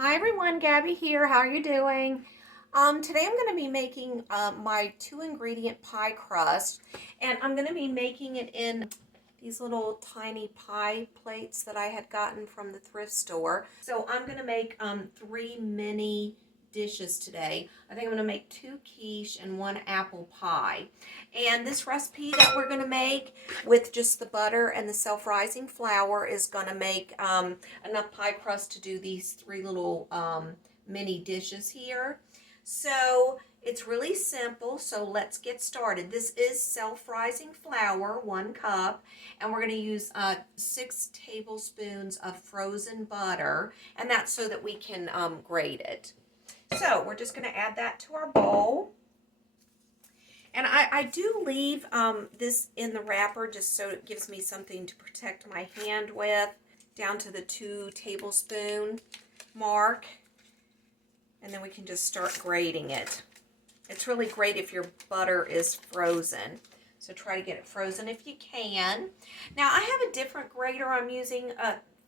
Hi everyone, Gabby here. How are you doing? Today I'm going to be making my 2-ingredient pie crust, and I'm going to be making it in these little tiny pie plates that I had gotten from the thrift store. So I'm going to make 3 mini dishes today. I think I'm going to make 2 quiche and 1 apple pie. And this recipe that we're going to make with just the butter and the self-rising flour is going to make enough pie crust to do these 3 little mini dishes here. So it's really simple, so let's get started. This is self-rising flour, 1 cup, and we're going to use 6 tablespoons of frozen butter, and that's so that we can grate it. So we're just going to add that to our bowl. And I do leave this in the wrapper just so it gives me something to protect my hand with, down to the 2 tablespoon mark. And then we can just start grating it. It's really great if your butter is frozen. So try to get it frozen if you can. Now I have a different grater I'm using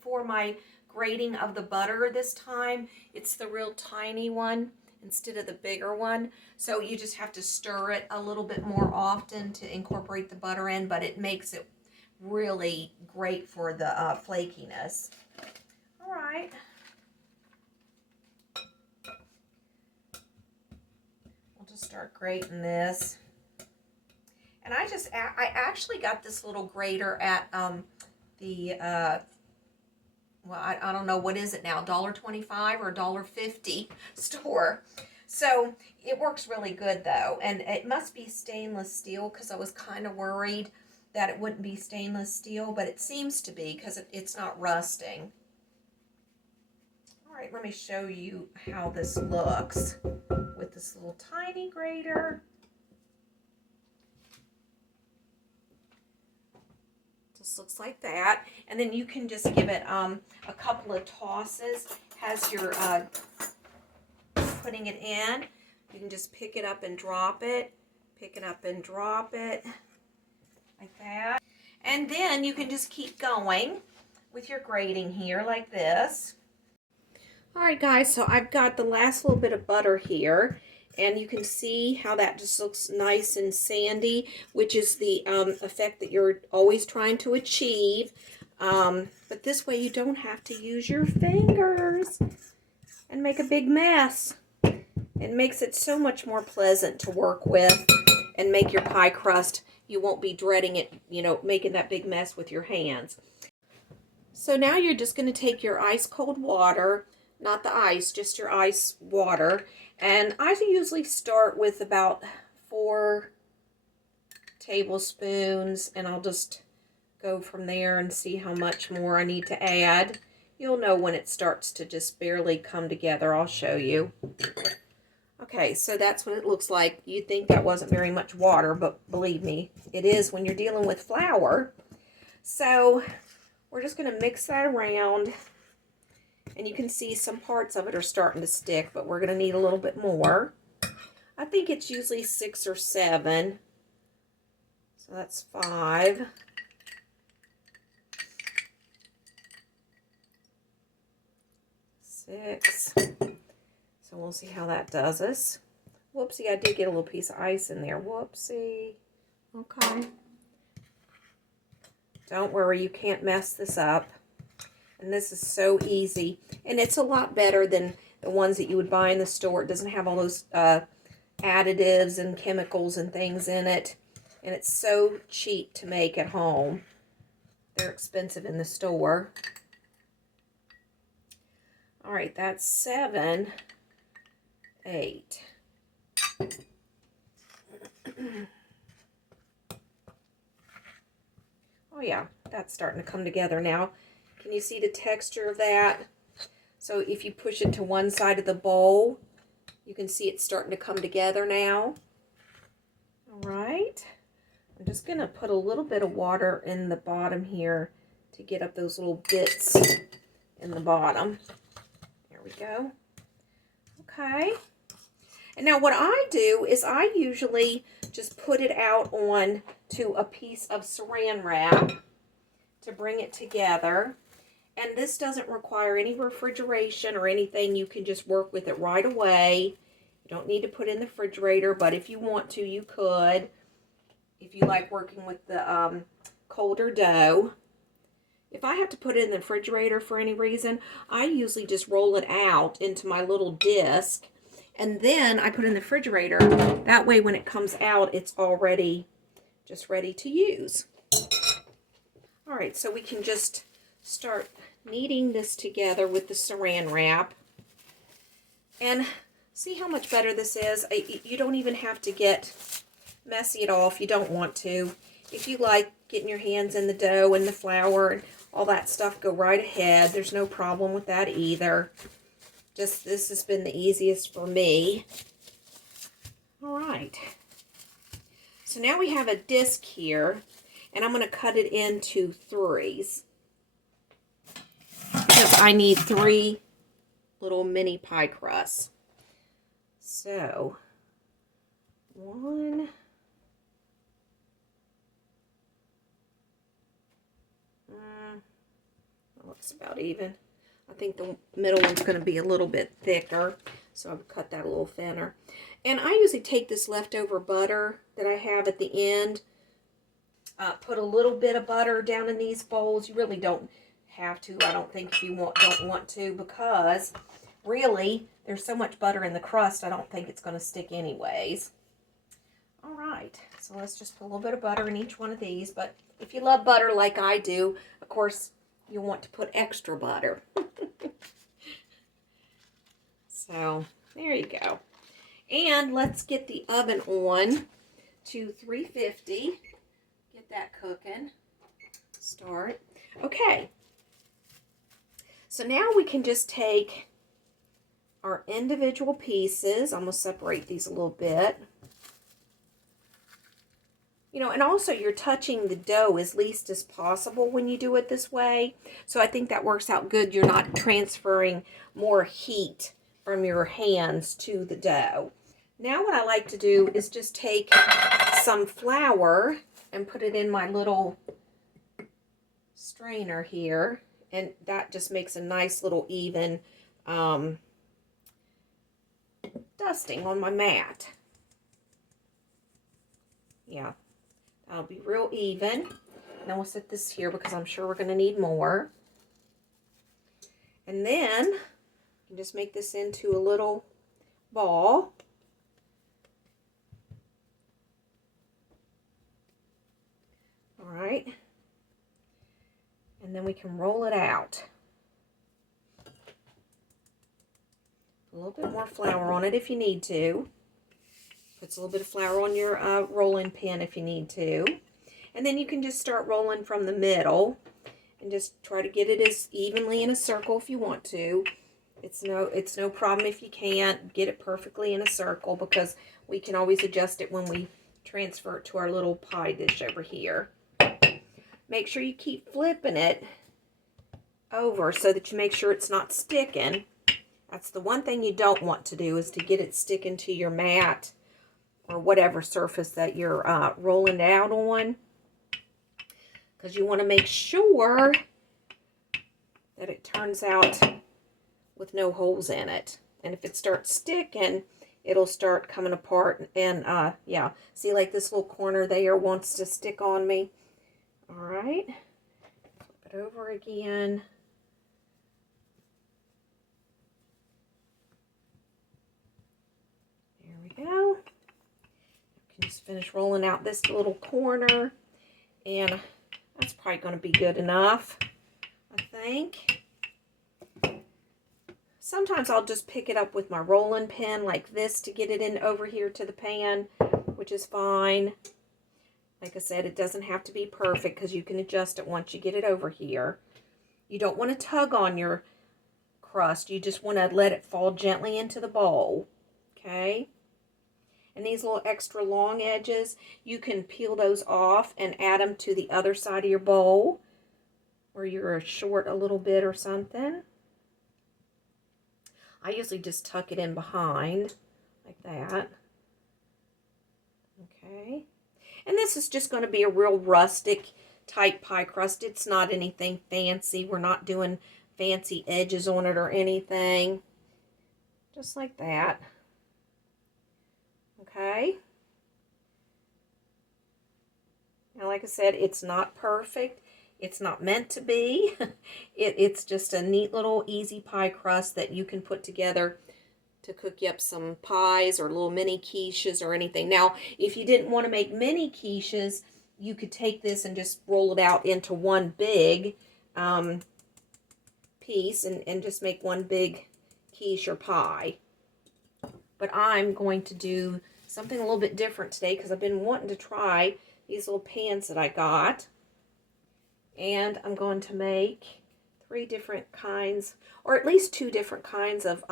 for my grating of the butter this time. It's the real tiny one instead of the bigger one. So you just have to stir it a little bit more often to incorporate the butter in, but it makes it really great for the flakiness. All right. We'll just start grating this. And I actually got this little grater at well, I don't know, what is it now, $1.25 or $1.50 store. So it works really good though, and it must be stainless steel because I was kind of worried that it wouldn't be stainless steel, but it seems to be because it's not rusting. All right, let me show you how this looks with this little tiny grater. Just looks like that, and then you can just give it a couple of tosses as you're putting it in. You can just pick it up and drop it, pick it up and drop it like that, and then you can just keep going with your grating here like this. All right guys, so I've got the last little bit of butter here, and you can see how that just looks nice and sandy, which is the effect that you're always trying to achieve. But this way you don't have to use your fingers and make a big mess. It makes it so much more pleasant to work with and make your pie crust. You won't be dreading it, you know, making that big mess with your hands. So now you're just going to take your ice cold water, not the ice, just your ice water. And I usually start with about 4 tablespoons, and I'll just go from there and see how much more I need to add. You'll know when it starts to just barely come together. I'll show you. Okay, so that's what it looks like. You'd think that wasn't very much water, but believe me, it is when you're dealing with flour. So we're just going to mix that around. And you can see some parts of it are starting to stick, but we're going to need a little bit more. I think it's usually 6 or 7. So that's 5. 6. So we'll see how that does us. Whoopsie, I did get a little piece of ice in there. Whoopsie. Okay. Don't worry, you can't mess this up. And this is so easy. And it's a lot better than the ones that you would buy in the store. It doesn't have all those additives and chemicals and things in it. And it's so cheap to make at home. They're expensive in the store. All right, that's 7, 8. Oh yeah, that's starting to come together now. Can you see the texture of that? So if you push it to one side of the bowl, you can see it's starting to come together now. All right. I'm just going to put a little bit of water in the bottom here to get up those little bits in the bottom. There we go. Okay. And now what I do is I usually just put it out on to a piece of saran wrap to bring it together. And this doesn't require any refrigeration or anything. You can just work with it right away. You don't need to put it in the refrigerator, but if you want to, you could. If you like working with the colder dough. If I have to put it in the refrigerator for any reason, I usually just roll it out into my little disc, and then I put it in the refrigerator. That way when it comes out, it's already just ready to use. All right, so we can just start kneading this together with the saran wrap. And see how much better this is? You don't even have to get messy at all if you don't want to. If you like getting your hands in the dough and the flour and all that stuff, go right ahead. There's no problem with that either. Just this has been the easiest for me. All right. So now we have a disc here, and I'm going to cut it into 3s. Because I need 3 little mini pie crusts. So, 1... looks about even. I think the middle one's going to be a little bit thicker, so I've cut that a little thinner. And I usually take this leftover butter that I have at the end, put a little bit of butter down in these bowls. You really don't have to, I don't think, if you don't want to, because really there's so much butter in the crust, I don't think it's going to stick anyways. All right, so let's just put a little bit of butter in each one of these. But if you love butter like I do, of course, you'll want to put extra butter. So, there you go. And let's get the oven on to 350. Get that cooking. Start. Okay. So now we can just take our individual pieces. I'm going to separate these a little bit. You know, and also you're touching the dough as least as possible when you do it this way. So I think that works out good. You're not transferring more heat from your hands to the dough. Now what I like to do is just take some flour and put it in my little strainer here. And that just makes a nice little even dusting on my mat. Yeah. That'll be real even. Now we'll set this here because I'm sure we're going to need more. And then you can just make this into a little ball. All right. And then we can roll it out. A little bit more flour on it if you need to. Puts a little bit of flour on your rolling pin if you need to. And then you can just start rolling from the middle and just try to get it as evenly in a circle if you want to. It's no problem if you can't get it perfectly in a circle, because we can always adjust it when we transfer it to our little pie dish over here. Make sure you keep flipping it over so that you make sure it's not sticking. That's the one thing you don't want to do, is to get it sticking to your mat or whatever surface that you're rolling it out on, because you want to make sure that it turns out with no holes in it. And if it starts sticking, it'll start coming apart. And yeah, see, like this little corner there wants to stick on me. All right, flip it over again. There we go. Just finish rolling out this little corner, and that's probably going to be good enough, I think. Sometimes I'll just pick it up with my rolling pin like this to get it in over here to the pan, which is fine. Like I said, it doesn't have to be perfect because you can adjust it once you get it over here. You don't want to tug on your crust. You just want to let it fall gently into the bowl, okay? And these little extra long edges, you can peel those off and add them to the other side of your bowl where you're short a little bit or something. I usually just tuck it in behind like that. Okay. And this is just going to be a real rustic type pie crust. It's not anything fancy. We're not doing fancy edges on it or anything. Just like that. Okay. Now, like I said, it's not perfect. It's not meant to be. It's just a neat little easy pie crust that you can put together to cook you up some pies or little mini quiches or anything. Now, if you didn't want to make mini quiches, you could take this and just roll it out into one big piece and just make one big quiche or pie. But I'm going to do something a little bit different today because I've been wanting to try these little pans that I got. And I'm going to make 3 different kinds, or at least 2 different kinds of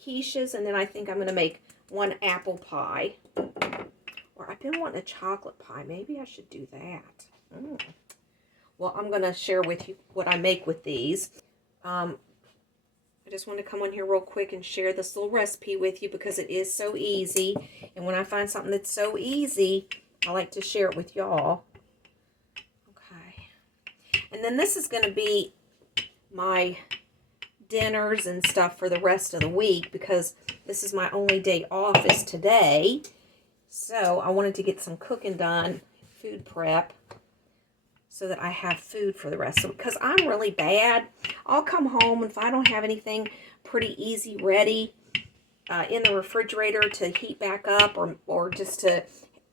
quiches, and then I think I'm going to make 1 apple pie. Or I've been wanting a chocolate pie. Maybe I should do that. Well, I'm going to share with you what I make with these. I just want to come on here real quick and share this little recipe with you because it is so easy. And when I find something that's so easy, I like to share it with y'all. Okay. And then this is going to be my dinners and stuff for the rest of the week because this is my only day off is today. So I wanted to get some cooking done, food prep, so that I have food for the rest of it. Because I'm really bad. I'll come home and if I don't have anything pretty easy ready in the refrigerator to heat back up or just to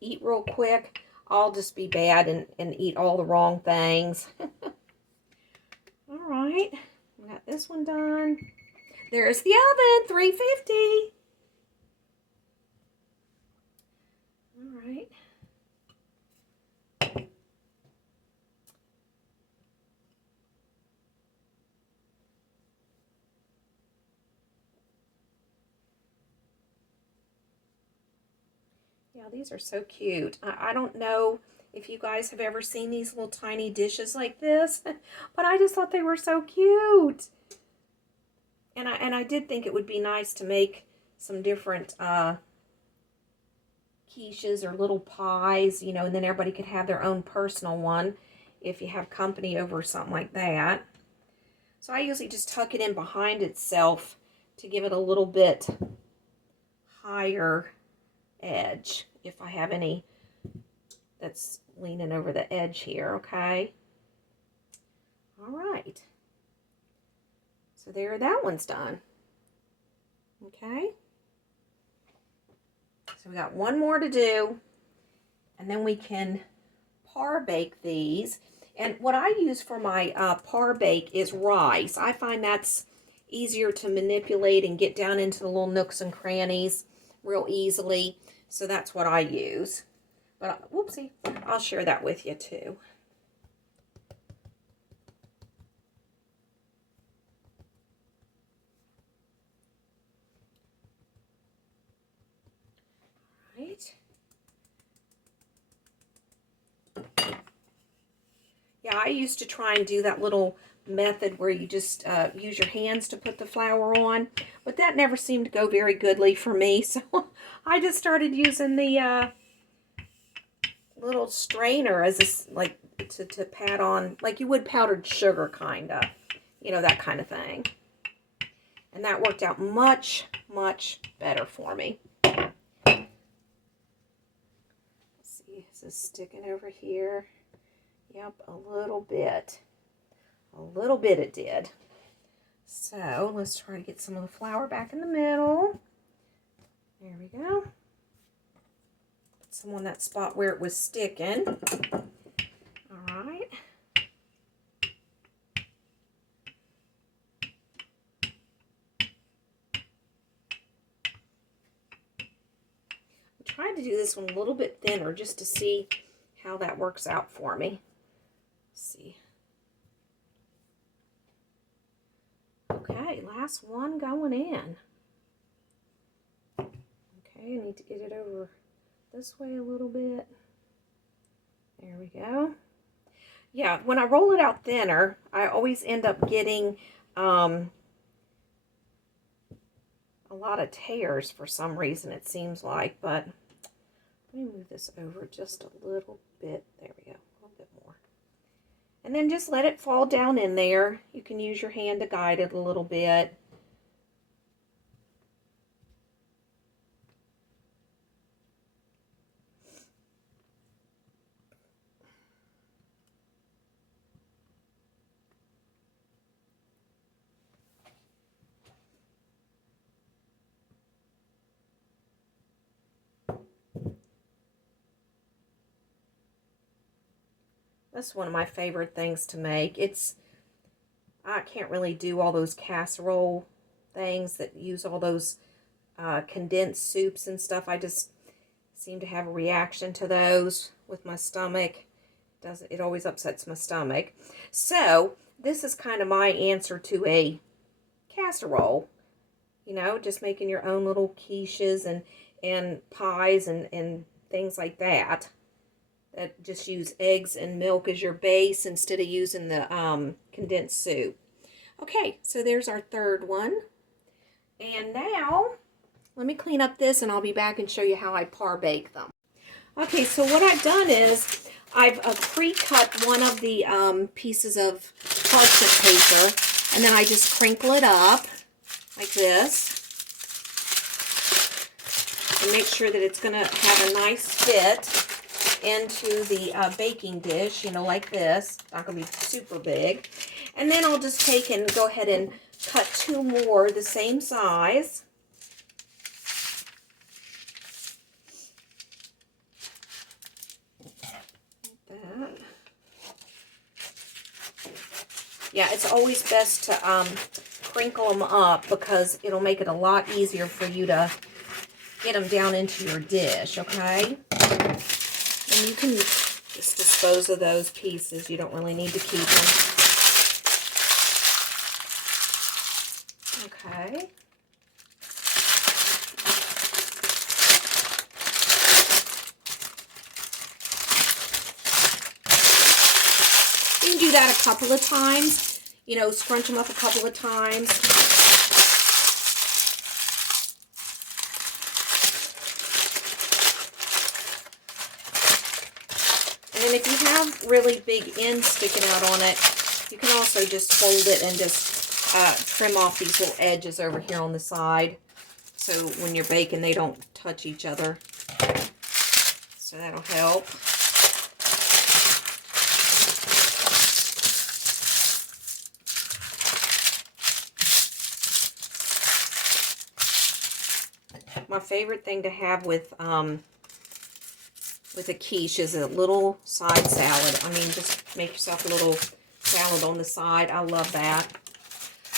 eat real quick, I'll just be bad and eat all the wrong things. All right. We got this one done. There's the oven, 350. All right. Yeah, these are so cute. I don't know if you guys have ever seen these little tiny dishes like this, but I just thought they were so cute. And I did think it would be nice to make some different quiches or little pies, you know, and then everybody could have their own personal one if you have company over or something like that. So I usually just tuck it in behind itself to give it a little bit higher edge if I have any that's leaning over the edge here, okay? All right. So there, that one's done. Okay. So we got one more to do, and then we can par bake these. And what I use for my par bake is rice. I find that's easier to manipulate and get down into the little nooks and crannies real easily. So that's what I use. But whoopsie, I'll share that with you too. Right. Yeah, I used to try and do that little method where you just use your hands to put the flour on, but that never seemed to go very goodly for me, so I just started using the little strainer as a, like to pat on, like you would powdered sugar, kind of, you know, that kind of thing. And that worked out much, much better for me. Let's see, is this sticking over here? Yep, a little bit. A little bit it did. So let's try to get some of the flour back in the middle. There we go. Put some on that spot where it was sticking. All right. I'm trying to do this one a little bit thinner just to see how that works out for me. Let's see. Okay, last one going in. Okay, I need to get it over this way a little bit. There we go. Yeah, when I roll it out thinner, I always end up getting a lot of tears for some reason, it seems like, but Let me move this over just a little bit. There we go, a little bit more. And then just let it fall down in there. You can use your hand to guide it a little bit. That's one of my favorite things to make. I can't really do all those casserole things that use all those condensed soups and stuff. I just seem to have a reaction to those with my stomach. It always upsets my stomach. So this is kind of my answer to a casserole. You know, just making your own little quiches and pies and things like that. That just use eggs and milk as your base instead of using the condensed soup. Okay, so there's our third one. And now, let me clean up this and I'll be back and show you how I par bake them. Okay, so what I've done is I've pre-cut one of the pieces of parchment paper, and then I just crinkle it up like this. And make sure that it's going to have a nice fit into the baking dish, you know, like this. Not going to be super big. And then I'll just take and go ahead and cut two more the same size. Like that. Yeah, it's always best to crinkle them up because it'll make it a lot easier for you to get them down into your dish, okay? And you can just dispose of those pieces. You don't really need to keep them. Okay. You can do that a couple of times. You know, scrunch them up a couple of times. And then if you have really big ends sticking out on it, you can also just fold it and just trim off these little edges over here on the side. So when you're baking, they don't touch each other. So that'll help. My favorite thing to have with a quiche is a little side salad. I mean, just make yourself a little salad on the side. I love that.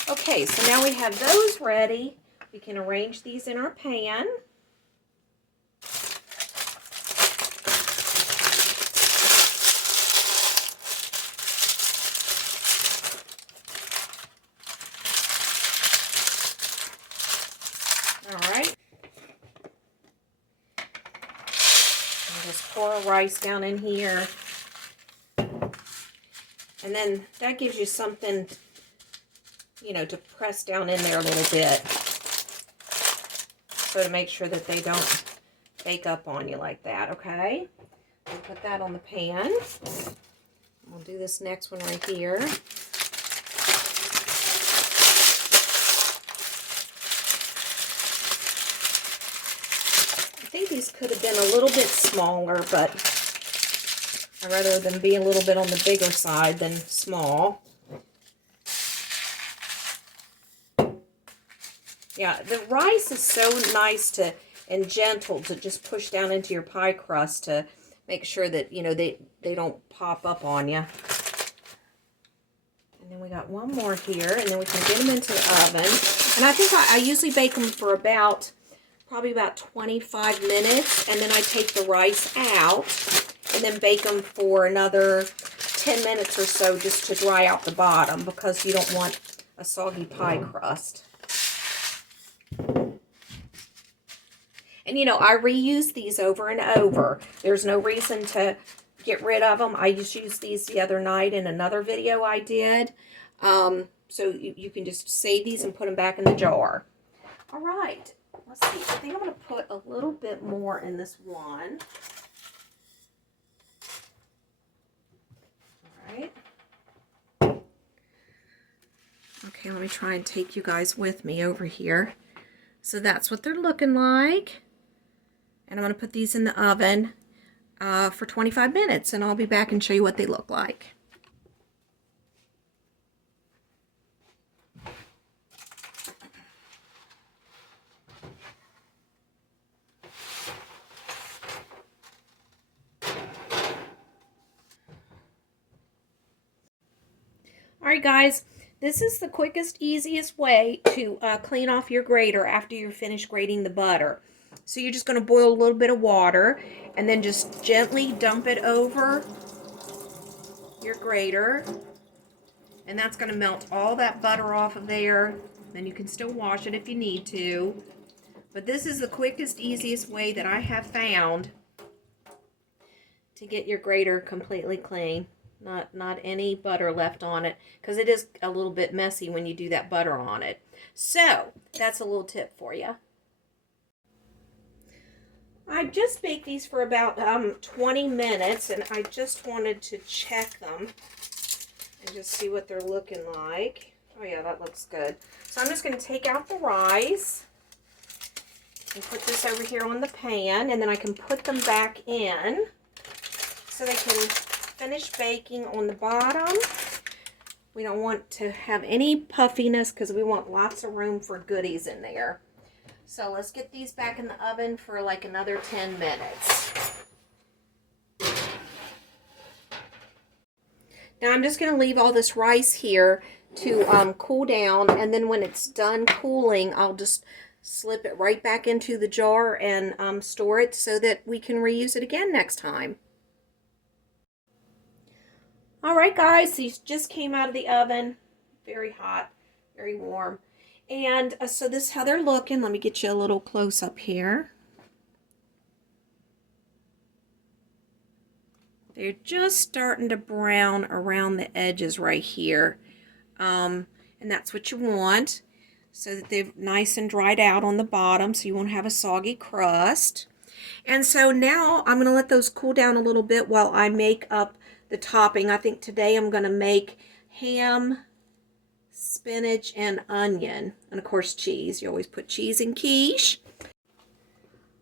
Okay, so now we have those ready. We can arrange these in our pan. All right. Just pour rice down in here. And then that gives you something, you know, to press down in there a little bit. So to make sure that they don't bake up on you like that, okay? We'll put that on the pan. We'll do this next one right here. I think these could have been a little bit smaller, but I'd rather them be a little bit on the bigger side than small. Yeah, the rice is so nice and gentle to just push down into your pie crust to make sure that, you know, they don't pop up on you. And then we got one more here, and then we can get them into the oven. And I think I usually bake them for probably about 25 minutes, and then I take the rice out and then bake them for another 10 minutes or so just to dry out the bottom because you don't want a soggy pie crust. And, you know, I reuse these over and over. There's no reason to get rid of them. I just used these the other night in another video I did. So you can just save these and put them back in the jar. All right, let's see. I think I'm going to put a little bit more in this one. All right. Okay, let me try and take you guys with me over here. So that's what they're looking like. And I'm going to put these in the oven for 25 minutes, and I'll be back and show you what they look like. Alright guys, this is the quickest, easiest way to clean off your grater after you're finished grating the butter. So you're just going to boil a little bit of water and then just gently dump it over your grater. And that's going to melt all that butter off of there. Then you can still wash it if you need to. But this is the quickest, easiest way that I have found to get your grater completely clean. Not any butter left on it, because it is a little bit messy when you do that butter on it. So that's a little tip for you. I just baked these for about 20 minutes, and I just wanted to check them and just see what they're looking like. Oh yeah, that looks good. So I'm just going to take out the rice and put this over here on the pan, and then I can put them back in so they can finish baking on the bottom. We don't want to have any puffiness because we want lots of room for goodies in there. So let's get these back in the oven for like another 10 minutes. Now I'm just going to leave all this rice here to cool down, and then when it's done cooling, I'll just slip it right back into the jar and store it so that we can reuse it again next time. Alright guys, these just came out of the oven. Very hot, very warm. And so this is how they're looking. Let me get you a little close up here. They're just starting to brown around the edges right here. And that's what you want, so that they're nice and dried out on the bottom so you won't have a soggy crust. And so now I'm going to let those cool down a little bit while I make up the topping. I think today I'm going to make ham, spinach, and onion, and of course cheese. You always put cheese in quiche.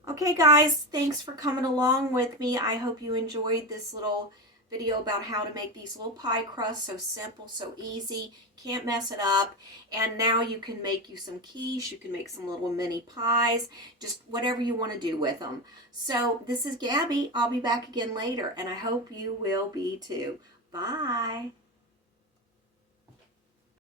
Okay guys, thanks for coming along with me. I hope you enjoyed this little video about how to make these little pie crusts. So simple, so easy, can't mess it up. And now you can make you some quiche, you can make some little mini pies, just whatever you want to do with them. So this is Gabby. I'll be back again later, and I hope you will be too. Bye.